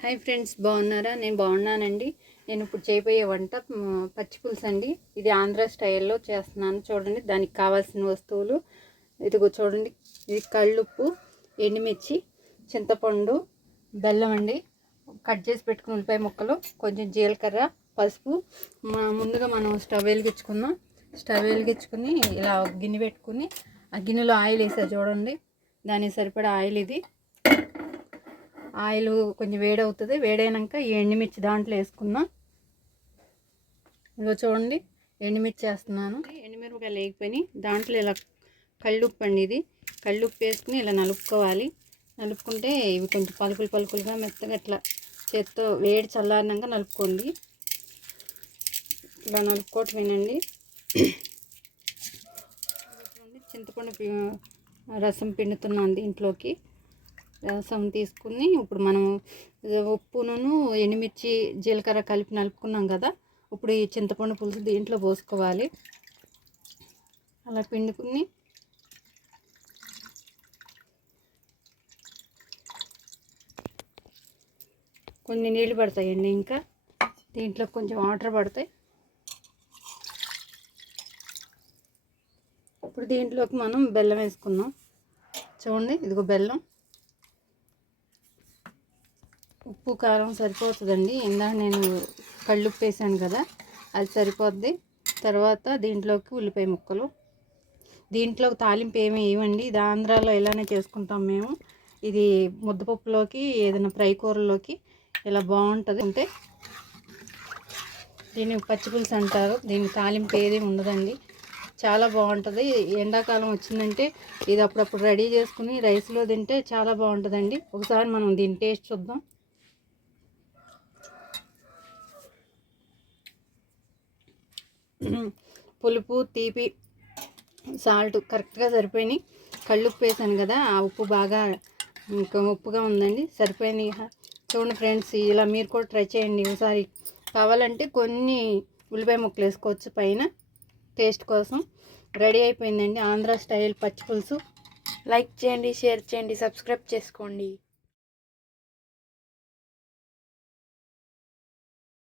Hi friends, బాగున్నారా? నేను బాగున్నానండి. నేను ఇప్పుడు చేయబోయే వంట పచ్చి పులుసు అండి. ఇది ఆంధ్ర స్టైల్లో చేస్తున్నాను. చూడండి, దానికి కావాల్సిన వస్తువులు ఇదిగో చూడండి. ఇది కళ్ళుప్పు, ఎండుమిర్చి, చింతపండు, బెల్లం అండి, కట్ చేసి పెట్టుకున్న ఉల్లిపాయ ముక్కలు, కొంచెం జీలకర్ర, పసుపు. ముందుగా మనం స్టవ్ వెలిగించుకుందాం. స్టవ్ వెలిగించుకుని ఇలా గిన్నె పెట్టుకుని ఆ గిన్నెలో ఆయిల్ వేసా చూడండి. దానికి సరిపడా ఆయిల్ ఇది. ఆయిల్ కొంచెం వేడవుతుంది. వేడైనాక ఈ ఎండుమిర్చి దాంట్లో వేసుకుందాం. ఇదిగో చూడండి, ఎండుమిర్చి వేస్తున్నాను. ఎండుమిరపకాయలు వేగిపోయి దాంట్లో ఇలా కళ్ళుప్పు అండి, ఇది కళ్ళుప్పు వేసుకుని ఇలా నలుపుకోవాలి. నలుపుకుంటే ఇవి కొంచెం పలుకులుగా మెత్తగా ఇట్లా చేత్తో వేడి చల్లారినాక నలుపుకోండి. ఇలా నలుపుకోవటమేనండి. చింతపండు రసం పిండుతున్నాను దీంట్లోకి. రసం తీసుకుని ఇప్పుడు మనం ఉప్పును ఎండుమిర్చి జీలకర్ర కలిపి నలుపుకున్నాం కదా. ఇప్పుడు ఈ చింతపండు పులుసు దీంట్లో పోసుకోవాలి. అలా పిండుకుని కొన్ని నీళ్ళు పడతాయండి. ఇంకా దీంట్లో కొంచెం వాటర్ పడతాయి. ఇప్పుడు దీంట్లోకి మనం బెల్లం వేసుకుందాం. చూడండి, ఇదిగో బెల్లం. ఉప్పు కారం సరిపోతుందండి. ఇందాక నేను కళ్ళుప్పు వేసాను కదా, అది సరిపోద్ది. తర్వాత దీంట్లోకి ఉల్లిపాయ ముక్కలు. దీంట్లో తాలింపు ఏమి వేయమండి. ఇది ఆంధ్రాలో ఇలానే చేసుకుంటాం మేము. ఇది ముద్దపప్పులోకి, ఏదైనా ఫ్రై కూరలోకి ఇలా బాగుంటుంది. అంటే దీన్ని పచ్చి పులుసు అంటారు. దీనికి తాలింపు ఏది ఉండదండి. చాలా బాగుంటుంది. ఎండాకాలం వచ్చిందంటే ఇది అప్పుడప్పుడు రెడీ చేసుకుని రైస్లో తింటే చాలా బాగుంటుందండి. ఒకసారి మనం దీని టేస్ట్ చూద్దాం. పులుపు, తీపి, సాల్ట్ కరెక్ట్గా సరిపోయినాయి. కళ్ళుప్పు వేసాను కదా, ఆ ఉప్పు బాగా ఇంకా ఉప్పుగా ఉందండి, సరిపోయినాయి. చూడండి ఫ్రెండ్స్, ఇలా మీరు కూడా ట్రై చేయండి ఒకసారి. కావాలంటే కొన్ని ఉల్లిపాయ ముక్కలు వేసుకోవచ్చు పైన టేస్ట్ కోసం. రెడీ అయిపోయిందండి ఆంధ్ర స్టైల్ పచ్చి పులుసు. లైక్ చేయండి, షేర్ చేయండి, సబ్స్క్రైబ్ చేసుకోండి.